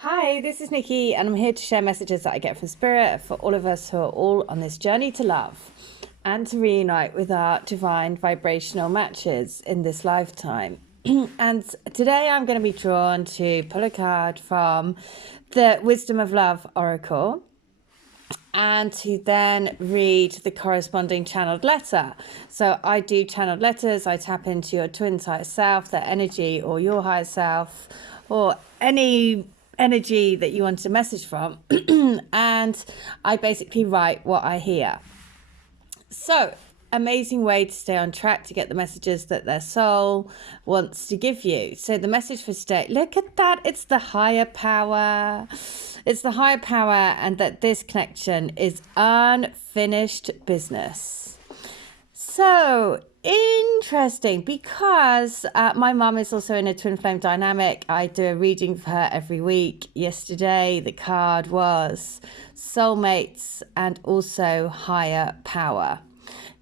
Hi, this is Nikki, and I'm here to share messages that I get from Spirit for all of us who are all on this journey to love and to reunite with our divine vibrational matches in this lifetime. And today I'm going to be drawn to pull a card from the Wisdom of Love Oracle and to then read the corresponding channeled letter. So I do channeled letters. I tap into your twin higher self, their energy, or your higher self, or any energy that you want a message from. And I basically write what I hear. So amazing way to stay on track to get the messages that their soul wants to give you. So the message for today, look at that, it's the higher power. It's the higher power, and that this connection is unfinished business. So interesting, because my mum is also in a twin flame dynamic. I do a reading for her every week. Yesterday the card was soulmates and also higher power.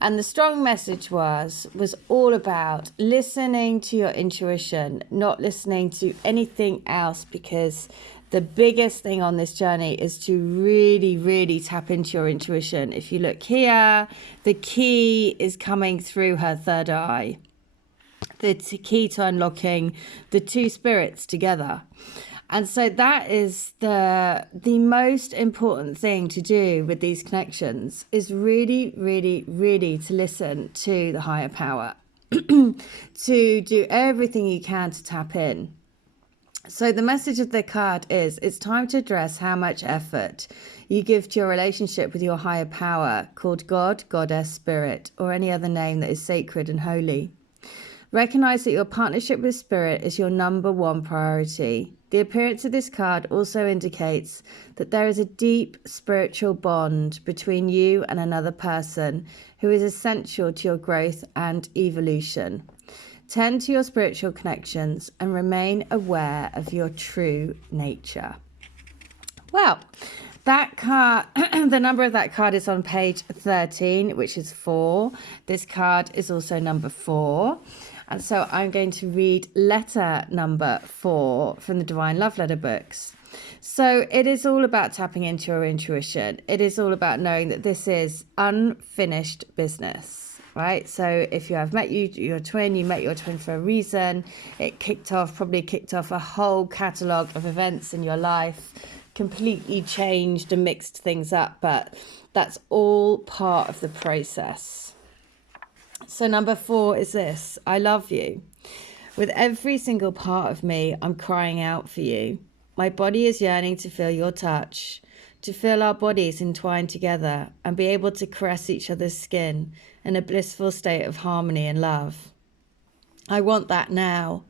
And the strong message was all about listening to your intuition, not listening to anything else, because the biggest thing on this journey is to really, really tap into your intuition. If you look here, the key is coming through her third eye. The key to unlocking the two spirits together. And so that is the most important thing to do with these connections, is really, really, really to listen to the higher power, to do everything you can to tap in. So the message of the card is, it's time to address how much effort you give to your relationship with your higher power, called God, Goddess, Spirit, or any other name that is sacred and holy. Recognize that your partnership with Spirit is your number one priority. The appearance of this card also indicates that there is a deep spiritual bond between you and another person who is essential to your growth and evolution. Tend to your spiritual connections and remain aware of your true nature. Well, that card, the number of that card is on page 13, which is 4. This card is also number 4. And so I'm going to read letter number 4 from the Divine Love Letter books. So it is all about tapping into your intuition. It is all about knowing that this is unfinished business. Right, so if you have met your twin, you met your twin for a reason. It probably kicked off a whole catalogue of events in your life, completely changed and mixed things up, but that's all part of the process. So number 4 is this: I love you. With every single part of me, I'm crying out for you. My body is yearning to feel your touch, to feel our bodies entwined together and be able to caress each other's skin in a blissful state of harmony and love. I want that now.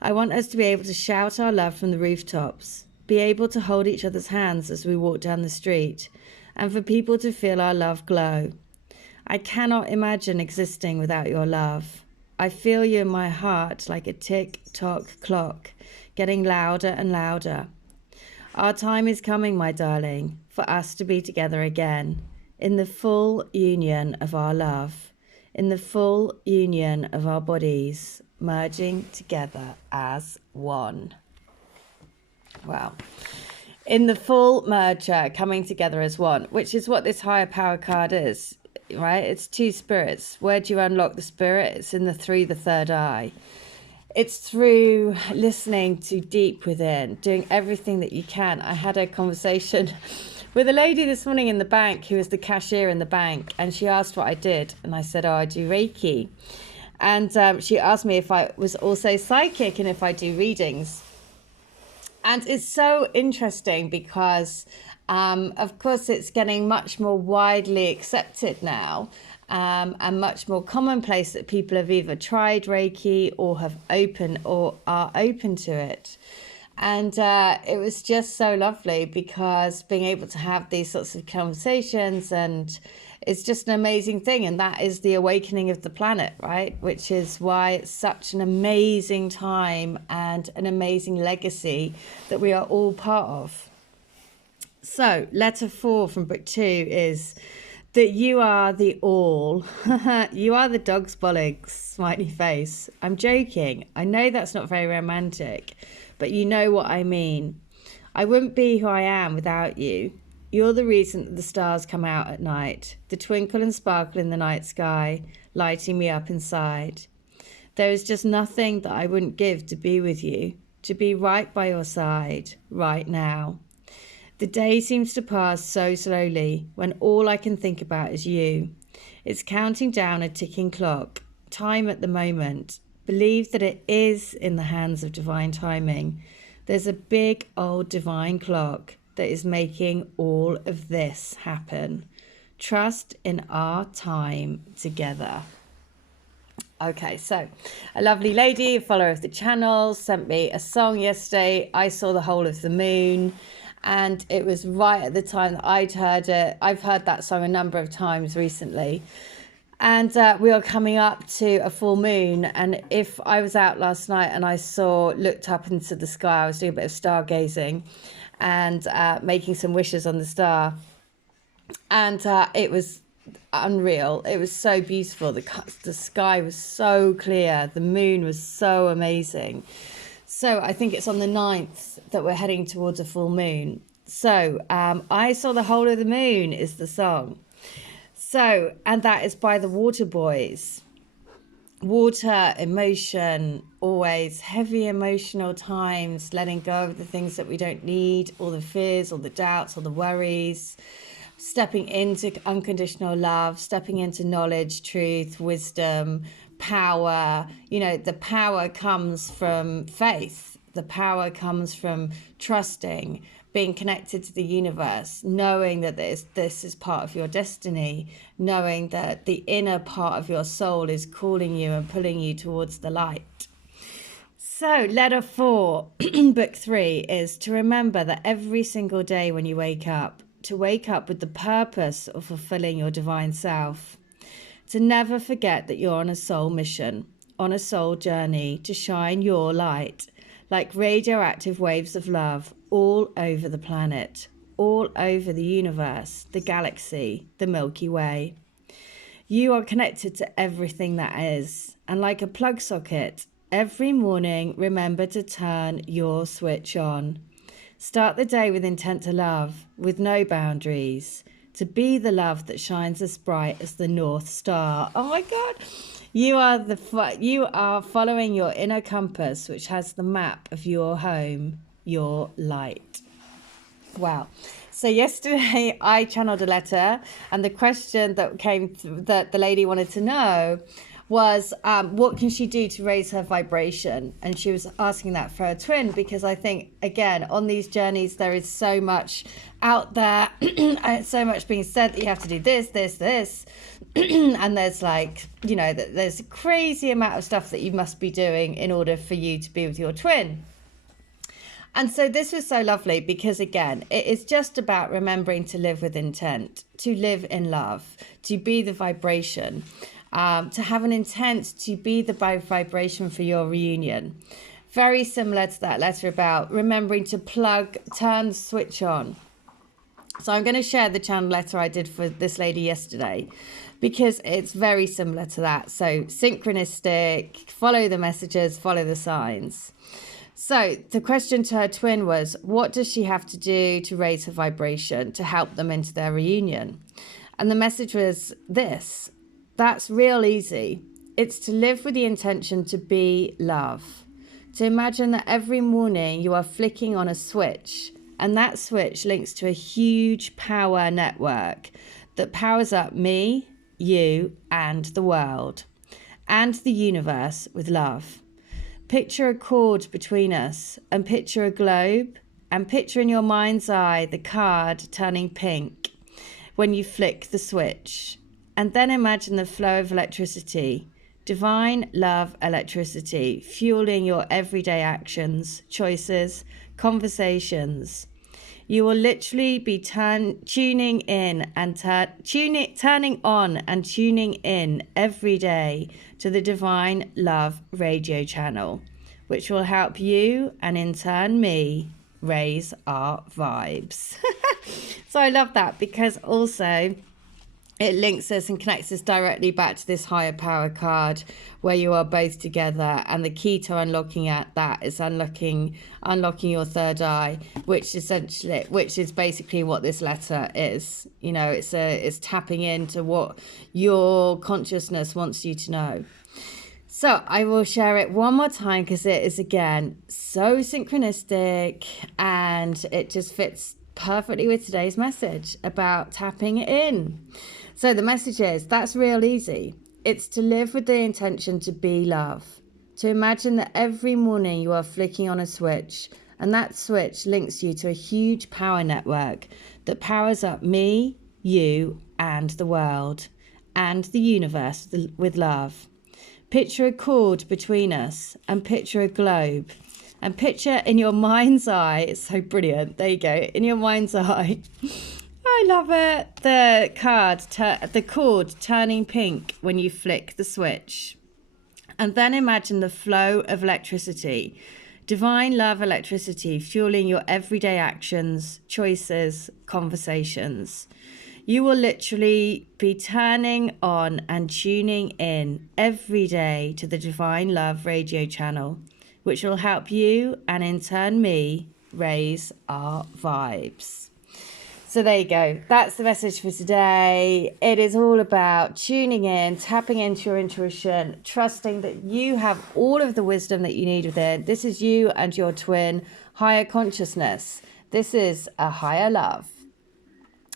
I want us to be able to shout our love from the rooftops, be able to hold each other's hands as we walk down the street, and for people to feel our love glow. I cannot imagine existing without your love. I feel you in my heart like a tick-tock clock, getting louder and louder. Our time is coming, my darling, for us to be together again, in the full union of our love, in the full union of our bodies, merging together as one. Wow. In the full merger, coming together as one, which is what this higher power card is, right? It's two spirits. Where do you unlock the spirit? It's in the third eye. It's through listening to deep within, doing everything that you can. I had a conversation with a lady this morning in the bank who was the cashier in the bank, and she asked what I did, and I said, I do Reiki. And she asked me if I was also psychic and if I do readings. And it's so interesting because, of course, it's getting much more widely accepted now. And much more commonplace that people have either tried Reiki or are open to it. And it was just so lovely, because being able to have these sorts of conversations, and it's just an amazing thing. And that is the awakening of the planet, right? Which is why it's such an amazing time and an amazing legacy that we are all part of. So letter 4 from book 2 is that you are the all. You are the dog's bollocks, smiley face. I'm joking. I know that's not very romantic, but you know what I mean. I wouldn't be who I am without you. You're the reason that the stars come out at night, the twinkle and sparkle in the night sky, lighting me up inside. There is just nothing that I wouldn't give to be with you, to be right by your side, right now. The day seems to pass so slowly when all I can think about is you. It's counting down a ticking clock, time at the moment. Believe that it is in the hands of divine timing. There's a big old divine clock that is making all of this happen. Trust in our time together. Okay, so a lovely lady, a follower of the channel, sent me a song yesterday. I saw the whole of the moon, and it was right at the time that I'd heard it. I've heard that song a number of times recently. And we are coming up to a full moon. And if I was out last night and I looked up into the sky, I was doing a bit of stargazing and making some wishes on the star. And it was unreal. It was so beautiful. The sky was so clear. The moon was so amazing. So I think it's on the 9th that we're heading towards a full moon. So I Saw the Whole of the Moon is the song. So, and that is by the Water Boys. Water, emotion, always heavy emotional times, letting go of the things that we don't need, all the fears, all the doubts, all the worries, stepping into unconditional love, stepping into knowledge, truth, wisdom, power. You know, the power comes from faith. The power comes from trusting, being connected to the universe, knowing that this is part of your destiny, knowing that the inner part of your soul is calling you and pulling you towards the light. So letter 4, book 3, is to remember that every single day when you wake up, to wake up with the purpose of fulfilling your divine self, to never forget that you're on a soul mission, on a soul journey to shine your light, like radioactive waves of love all over the planet, all over the universe, the galaxy, the Milky Way. You are connected to everything that is, and like a plug socket, every morning remember to turn your switch on. Start the day with intent to love, with no boundaries, to be the love that shines as bright as the North Star. Oh my God. You are following your inner compass, which has the map of your home, your light. Wow. So yesterday I channeled a letter, and the question that that the lady wanted to know was what can she do to raise her vibration? And she was asking that for her twin, because I think, again, on these journeys there is so much out there so much being said that you have to do this and there's like, you know, there's a crazy amount of stuff that you must be doing in order for you to be with your twin. And so this was so lovely because, again, it is just about remembering to live with intent, to live in love, to be the vibration, to have an intent to be the vibration for your reunion. Very similar to that letter about remembering to turn the switch on. So I'm going to share the channel letter I did for this lady yesterday, because it's very similar to that. So synchronistic, follow the messages, follow the signs. So the question to her twin was, what does she have to do to raise her vibration to help them into their reunion? And the message was this: that's real easy. It's to live with the intention to be love. To imagine that every morning you are flicking on a switch, and that switch links to a huge power network that powers up me, you, and the world, and the universe with love. Picture a cord between us, and picture a globe, and picture in your mind's eye the card turning pink when you flick the switch. And then imagine the flow of electricity, divine love electricity, fueling your everyday actions, choices, conversations. You will literally be tuning in and turning on and tuning in every day to the Divine Love radio channel, which will help you and in turn me raise our vibes. So I love that, because also it links us and connects us directly back to this higher power card where you are both together, and the key to unlocking that is unlocking your third eye, which is basically what this letter is. You know, it's tapping into what your consciousness wants you to know. So I will share it one more time because it is, again, so synchronistic, and it just fits perfectly with today's message about tapping in. So the message is, that's real easy. It's to live with the intention to be love. To imagine that every morning you are flicking on a switch, and that switch links you to a huge power network that powers up me, you, and the world, and the universe with love. Picture a cord between us, and picture a globe. And picture in your mind's eye, it's so brilliant, there you go, in your mind's eye, I love it, the cord turning pink when you flick the switch. And then imagine the flow of electricity, divine love electricity, fueling your everyday actions, choices, conversations. You will literally be turning on and tuning in every day to the Divine Love radio channel, which will help you and in turn me raise our vibes. So there you go. That's the message for today. It is all about tuning in, tapping into your intuition, trusting that you have all of the wisdom that you need within. This is you and your twin higher consciousness. This is a higher love.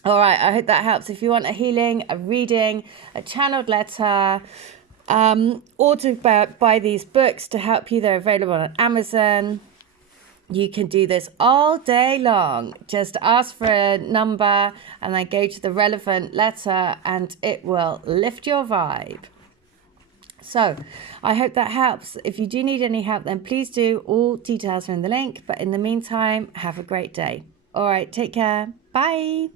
All right, I hope that helps. If you want a healing, a reading, a channeled letter, or to buy these books to help you, they're available on Amazon. You can do this all day long. Just ask for a number and then go to the relevant letter and it will lift your vibe. So I hope that helps. If you do need any help, then please do. All details are in the link. But in the meantime, have a great day. All right, take care. Bye.